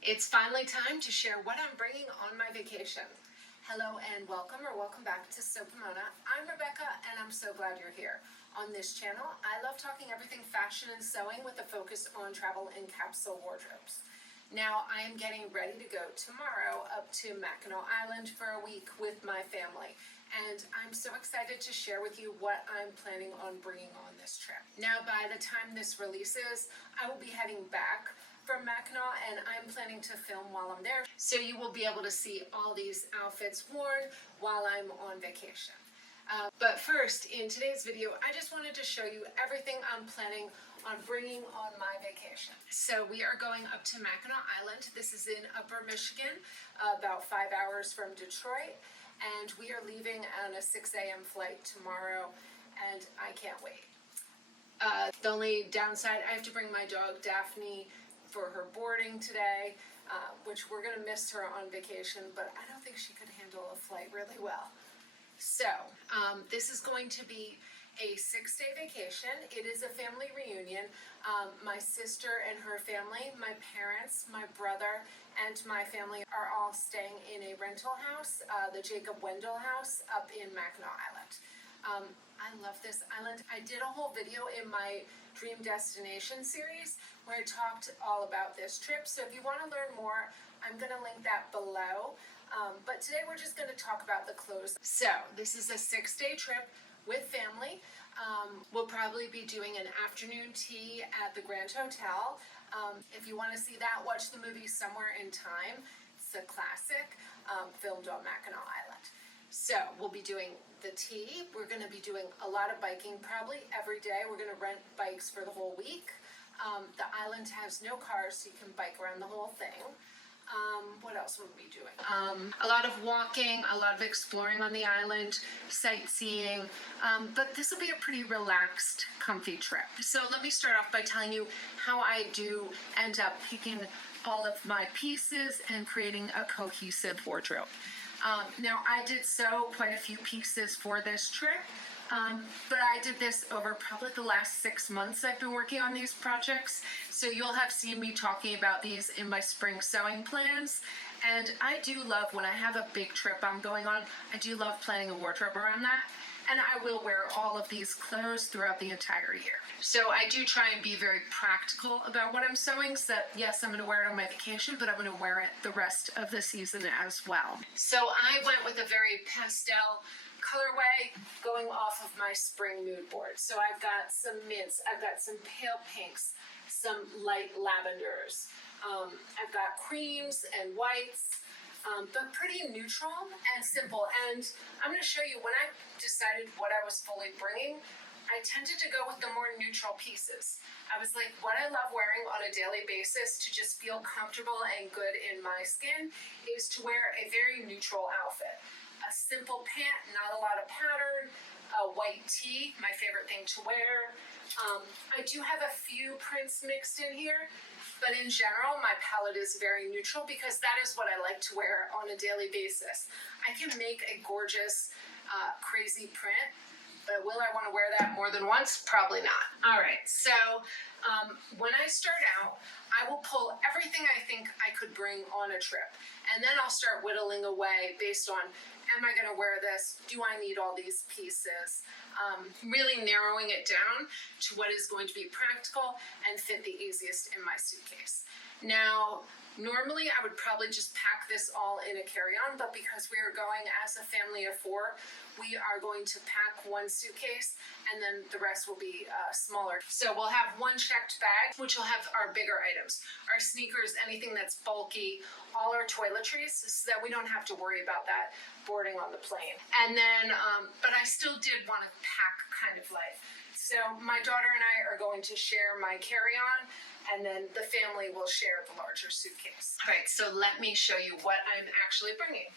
It's finally time to share what I'm bringing on my vacation. Hello and welcome back to Pomona. I'm Rebecca and I'm so glad you're here. On this channel, I love talking everything fashion and sewing with a focus on travel and capsule wardrobes. Now I am getting ready to go tomorrow up to Mackinac Island for a week with my family. And I'm so excited to share with you what I'm planning on bringing on this trip. Now by the time this releases, I will be heading back from Mackinac, and I'm planning to film while I'm there, so you will be able to see all these outfits worn while I'm on vacation. But first, in today's video, I just wanted to show you everything I'm planning on bringing on my vacation. So we are going up to Mackinac Island. This is in Upper Michigan, about 5 hours from Detroit, and we are leaving on a 6 a.m. flight tomorrow, and I can't wait. The only downside, I have to bring my dog Daphne for her boarding today, which we're gonna miss her on vacation, but I don't think she could handle a flight really well. So, this is going to be a 6-day vacation. It is a family reunion. My sister and her family, my parents, my brother, and my family are all staying in a rental house, the Jacob Wendell house up in Mackinac Island. I love this island. I did a whole video in my Dream Destination series where I talked all about this trip. So if you want to learn more, I'm going to link that below. But today we're just going to talk about the clothes. So this is a 6-day trip with family. We'll probably be doing an afternoon tea at the Grand Hotel. If you want to see that, watch the movie Somewhere in Time. It's a classic filmed on Mackinac Island. So we'll be doing the tea. We're going to be doing a lot of biking, probably every day. We're going to rent bikes for the whole week. The island has no cars, so you can bike around the whole thing. What else will we be doing? A lot of walking, a lot of exploring on the island, sightseeing, but this will be a pretty relaxed, comfy trip. So let me start off by telling you how I do end up picking all of my pieces and creating a cohesive wardrobe. Now I did sew quite a few pieces for this trip, but I did this over probably the last 6 months I've been working on these projects. So you'll have seen me talking about these in my spring sewing plans. And I do love, when I have a big trip I'm going on, I do love planning a wardrobe around that. And I will wear all of these clothes throughout the entire year. So I do try and be very practical about what I'm sewing, so that yes, I'm gonna wear it on my vacation, but I'm gonna wear it the rest of the season as well. So I went with a very pastel colorway going off of my spring mood board. So I've got some mints, I've got some pale pinks, some light lavenders. I've got creams and whites. But pretty neutral and simple. And I'm going to show you when I decided what I was fully bringing, I tended to go with the more neutral pieces. I was like, what I love wearing on a daily basis to just feel comfortable and good in my skin is to wear a very neutral outfit. A simple pant, not a lot of pattern, a white tee, my favorite thing to wear. I do have a few prints mixed in here, but in general, my palette is very neutral because that is what I like to wear on a daily basis. I can make a gorgeous, crazy print, but will I want to wear that more than once? Probably not. All right, so when I start out, I will pull everything I think I could bring on a trip, and then I'll start whittling away based on, am I going to wear this? Do I need all these pieces? Really narrowing it down to what is going to be practical and fit the easiest in my suitcase. Now, normally I would probably just pack this all in a carry-on, but because we are going as a family of 4, we are going to pack one suitcase and then the rest will be smaller. So we'll have one checked bag, which will have our bigger items, our sneakers, anything that's bulky, all our toiletries, so that we don't have to worry about that boarding on the plane. And then, but I still did want to pack kind of light. So my daughter and I are going to share my carry-on, and then the family will share the larger suitcase. All right, so let me show you what I'm actually bringing.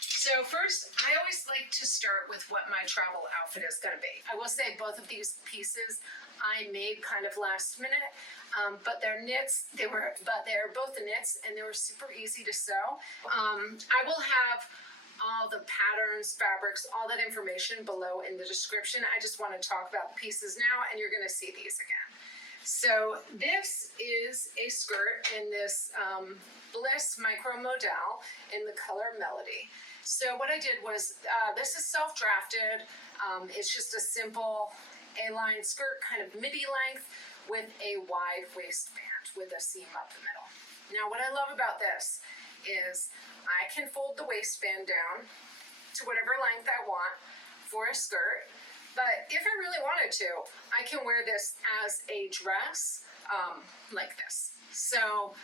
So first, I always like to start with what my travel outfit is going to be. I will say both of these pieces I made kind of last minute, but they're knits. They're both the knits, and they were super easy to sew. I will have all the patterns, fabrics, all that information below in the description. I just want to talk about the pieces now, and you're going to see these again. So this is a skirt in this Bliss Micro Modal in the color Melody. So what I did was, this is self-drafted. It's just a simple A-line skirt, kind of midi length with a wide waistband with a seam up the middle. Now what I love about this is I can fold the waistband down to whatever length I want for a skirt. But if I really wanted to, I can wear this as a dress, like this. So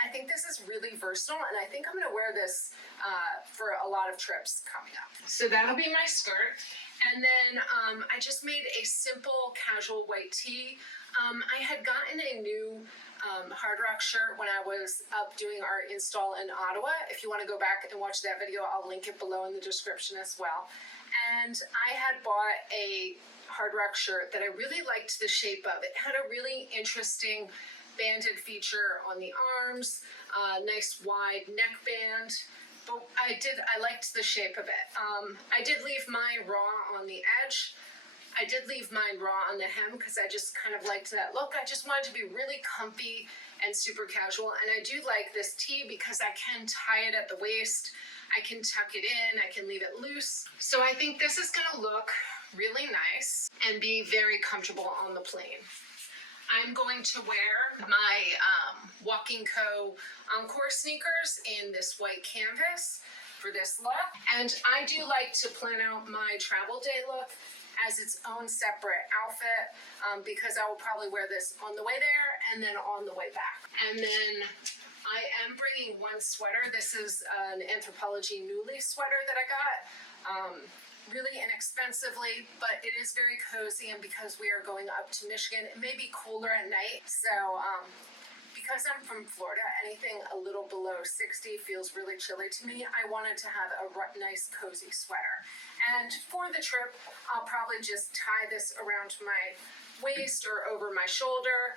I think this is really versatile, and I think I'm gonna wear this for a lot of trips coming up. So that'll be my skirt. And then I just made a simple casual white tee. I had gotten a new hard rock shirt when I was up doing our install in Ottawa. If you want to go back and watch that video, I'll link it below in the description as well. And I had bought a hard rock shirt that I really liked the shape of. It had a really interesting banded feature on the arms, nice wide neckband. But I liked the shape of it. I did leave mine raw on the edge. I did leave mine raw on the hem because I just kind of liked that look. I just wanted to be really comfy and super casual. And I do like this tee because I can tie it at the waist. I can tuck it in, I can leave it loose. So I think this is gonna look really nice and be very comfortable on the plane. I'm going to wear my Walking Co. Encore sneakers in this white canvas for this look. And I do like to plan out my travel day look as its own separate outfit because I will probably wear this on the way there and then on the way back. And then I am bringing one sweater. This is an Anthropologie Newly sweater that I got. Really inexpensively, but it is very cozy, and because we are going up to Michigan, it may be colder at night. So because I'm from Florida, anything a little below 60 feels really chilly to me. I wanted to have a nice cozy sweater. And for the trip, I'll probably just tie this around my waist or over my shoulder.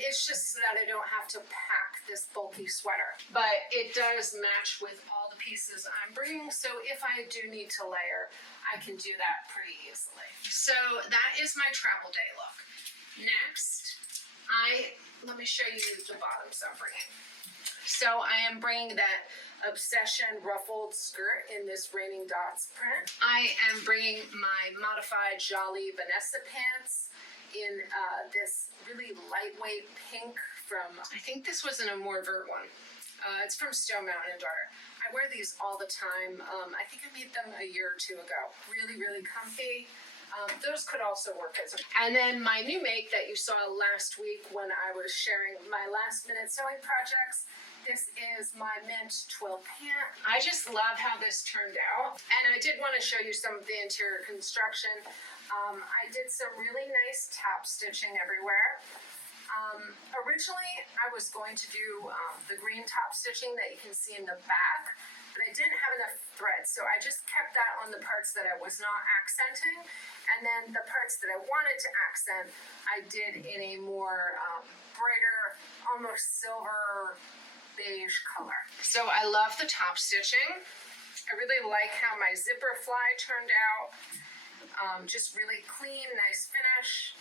It's just so that I don't have to pack this bulky sweater. But it does match with all the pieces I'm bringing, so if I do need to layer, I can do that pretty easily. So that is my travel day look. Next, let me show you the bottoms I'm bringing. So I am bringing that Obsession ruffled skirt in this Raining Dots print. I am bringing my modified Jalie Vanessa pants in this really lightweight pink from, I think this was an Amour Vert one. It's from Stonemountain and Daughter. I wear these all the time. I think I made them a year or two ago. Really, really comfy. Those could also work as a... And then my new make that you saw last week when I was sharing my last minute sewing projects. This is my mint twill pant. I just love how this turned out. And I did want to show you some of the interior construction. I did some really nice top stitching everywhere. Originally, I was going to do the green top stitching that you can see in the back, but I didn't have enough thread, so I just kept that on the parts that I was not accenting, and then the parts that I wanted to accent, I did in a more brighter, almost silver beige color. So I love the top stitching. I really like how my zipper fly turned out. Just really clean, nice finish.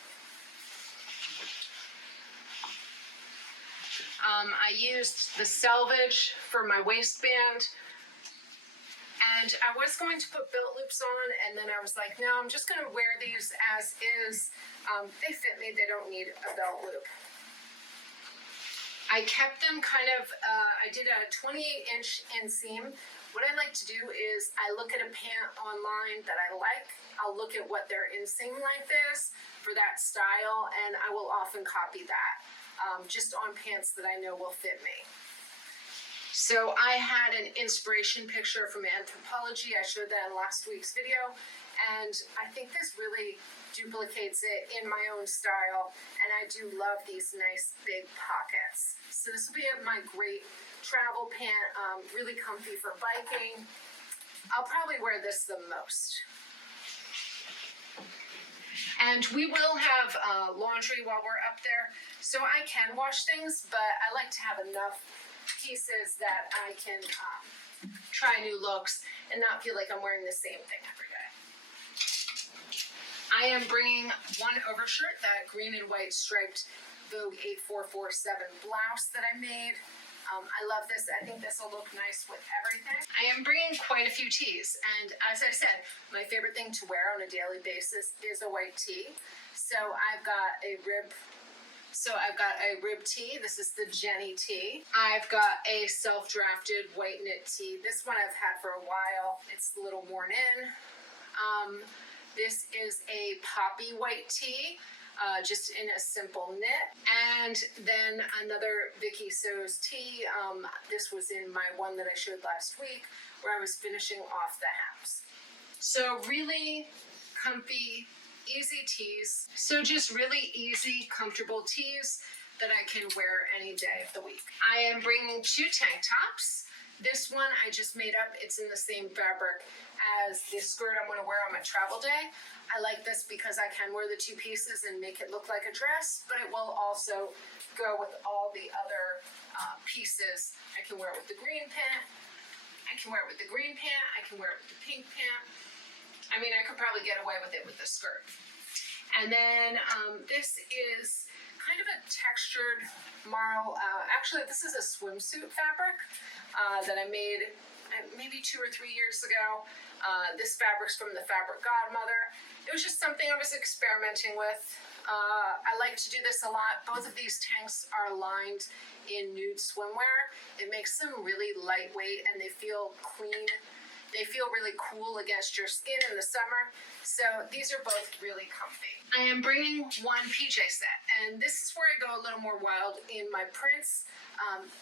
I used the selvage for my waistband, and I was going to put belt loops on, and then I was like, no, I'm just going to wear these as is. They fit me, they don't need a belt loop. I kept them kind of, I did a 28-inch inseam. What I like to do is I look at a pant online that I like, I'll look at what their inseam length is for that style, and I will often copy that. Just on pants that I know will fit me. So I had an inspiration picture from Anthropologie. I showed that in last week's video, and I think this really duplicates it in my own style, and I do love these nice big pockets. So this will be my great travel pant, really comfy for biking. I'll probably wear this the most. And we will have laundry while we're up there, so I can wash things, but I like to have enough pieces that I can try new looks and not feel like I'm wearing the same thing every day. I am bringing one overshirt, that green and white striped Vogue 8447 blouse that I made. I love this. I think this will look nice with everything. I am bringing quite a few tees, and as I said, my favorite thing to wear on a daily basis is a white tee. So I've got a rib tee. This is the Jenny tee. I've got a self-drafted white knit tee. This one I've had for a while. It's a little worn in. This is a poppy white tee. Just in a simple knit. And then another Viscose tee. This was in my one that I showed last week where I was finishing off the hems. So really comfy, easy tees. So just really easy, comfortable tees that I can wear any day of the week. I am bringing 2 tank tops. This one I just made up. It's in the same fabric as the skirt I'm going to wear on my travel day. I like this because I can wear the 2 pieces and make it look like a dress, but it will also go with all the other pieces. I can wear it with the green pant. I can wear it with the green pant. I can wear it with the pink pant. I mean, I could probably get away with it with the skirt. And then this is kind of a textured Marl. Actually, this is a swimsuit fabric that I made maybe 2 or 3 years ago. This fabric's from the fabric Godmother. It was just something I was experimenting with. I like to do this a lot. Both of these tanks are lined in nude swimwear. It makes them really lightweight and they feel clean. They feel really cool against your skin in the summer. So these are both really comfy. I am bringing 1 PJ set, and this is where I go a little more wild in my prints.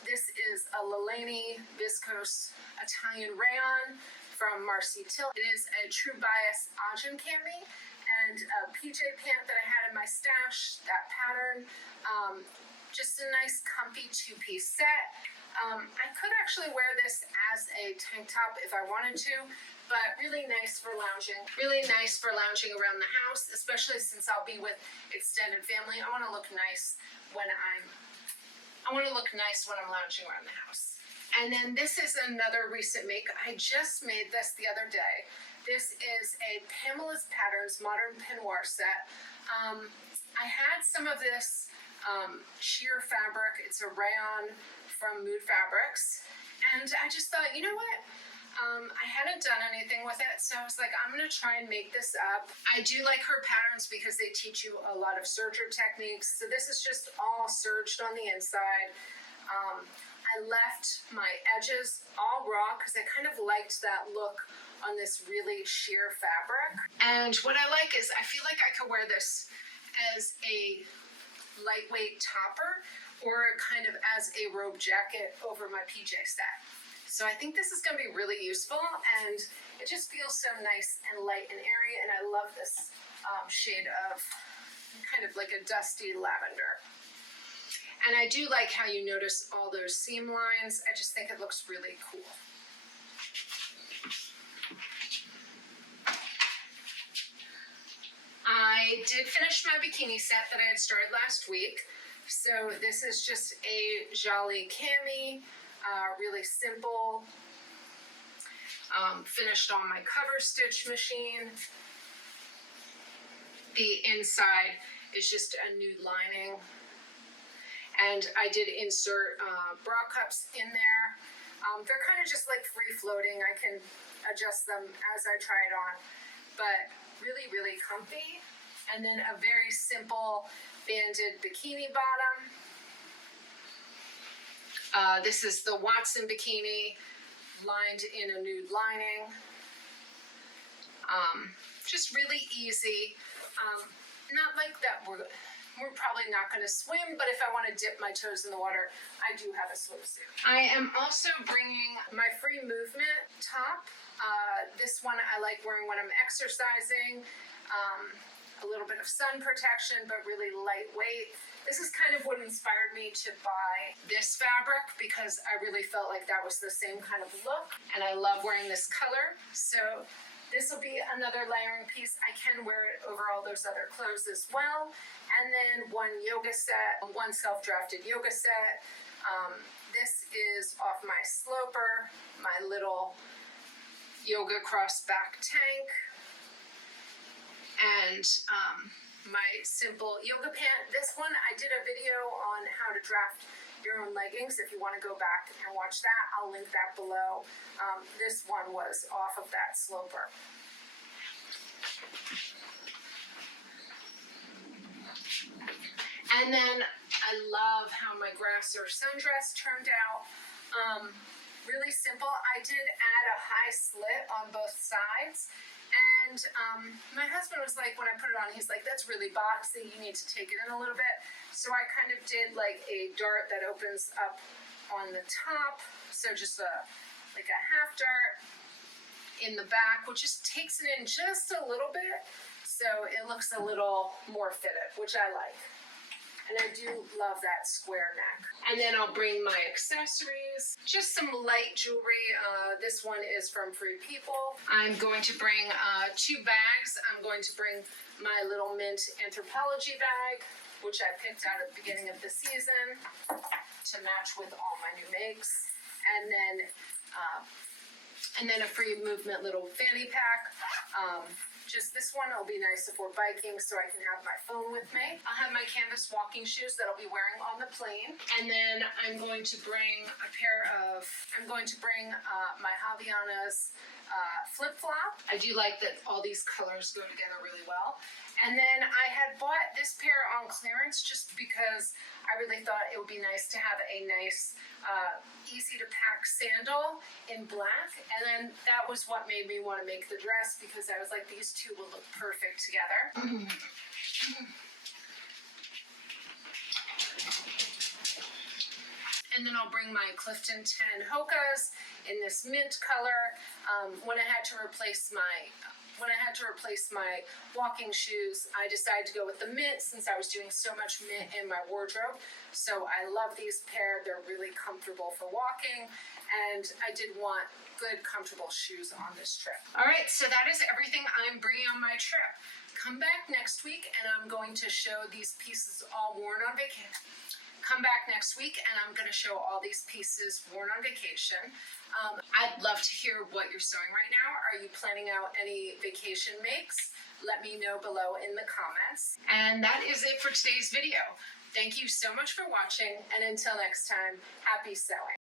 This is a Lelani Viscose Italian rayon from Tencel. It is a True Bias Ajin cami and a PJ pant that I had in my stash, that pattern. Just a nice comfy 2-piece set. I could actually wear this as a tank top if I wanted to, but really nice for lounging. Really nice for lounging around the house, especially since I'll be with extended family. I want to look nice when I'm lounging around the house. And then this is another recent make. I just made this the other day. This is a Pamela's Patterns Modern Peignoir set. I had some of this sheer fabric. It's a rayon from Mood Fabrics. And I just thought, you know what? I hadn't done anything with it, so I was like, I'm gonna try and make this up. I do like her patterns because they teach you a lot of serger techniques. So this is just all serged on the inside. I left my edges all raw because I kind of liked that look on this really sheer fabric. And what I like is I feel like I could wear this as a lightweight topper or kind of as a robe jacket over my PJ set. So I think this is going to be really useful, and it just feels so nice and light and airy, and I love this shade of kind of like a dusty lavender. And I do like how you notice all those seam lines. I just think it looks really cool. I did finish my bikini set that I had started last week. So this is just a Jalie cami, really simple, finished on my cover stitch machine. The inside is just a nude lining. And I did insert bra cups in there. They're kind of just like free floating. I can adjust them as I try it on, but really, really comfy. And then a very simple banded bikini bottom. This is the Watson bikini, lined in a nude lining. Just really easy. Not like that we're probably not going to swim, but if I want to dip my toes in the water, I do have a swimsuit. I am also bringing my free movement top. This one I like wearing when I'm exercising. A little bit of sun protection, but really lightweight. This is kind of what inspired me to buy this fabric because I really felt like that was the same kind of look, and I love wearing this color. So this will be another layering piece. I can wear it over all those other clothes as well. And then one yoga set, one self-drafted yoga set. This is off my sloper, my little yoga cross back tank, and my simple yoga pant. This one I did a video on how to draft your own leggings. If you want to go back and watch that, I'll link that below. This one was off of that sloper. And then I love how my grass or sundress turned out. Really simple. I did add a high slit on both sides. And my husband was like, when I put it on, he's like, that's really boxy. You need to take it in a little bit. So I kind of did like a dart that opens up on the top. So just like a half dart in the back, which just takes it in just a little bit. So it looks a little more fitted, which I like. And I do love that square neck. And then I'll bring my accessories, just some light jewelry. This one is from Free People. I'm going to bring 2 bags. I'm going to bring my little mint anthropology bag, which I picked out at the beginning of the season to match with all my new makes. And then a Free Movement little fanny pack. Just this one will be nice if we're biking, so I can have my phone with me. I'll have my canvas walking shoes that I'll be wearing on the plane. And then I'm going to bring my Havaianas flip-flop. I do like that all these colors go together really well. And then I had bought this pair on clearance just because I really thought it would be nice to have a nice, easy to pack sandal in black. And then that was what made me want to make the dress, because I was like, these two will look perfect together. And then I'll bring my Clifton 10 Hokas in this mint color. When I had to replace my walking shoes, I decided to go with the mint since I was doing so much mint in my wardrobe. So I love these pair. They're really comfortable for walking, and I did want good, comfortable shoes on this trip. All right, so that is everything I'm bringing on my trip. Come back next week, and I'm going to show these pieces all worn on vacation. Come back next week and I'm going to show all these pieces worn on vacation. I'd love to hear what you're sewing right now. Are you planning out any vacation makes? Let me know below in the comments. And that is it for today's video. Thank you so much for watching, and until next time, happy sewing.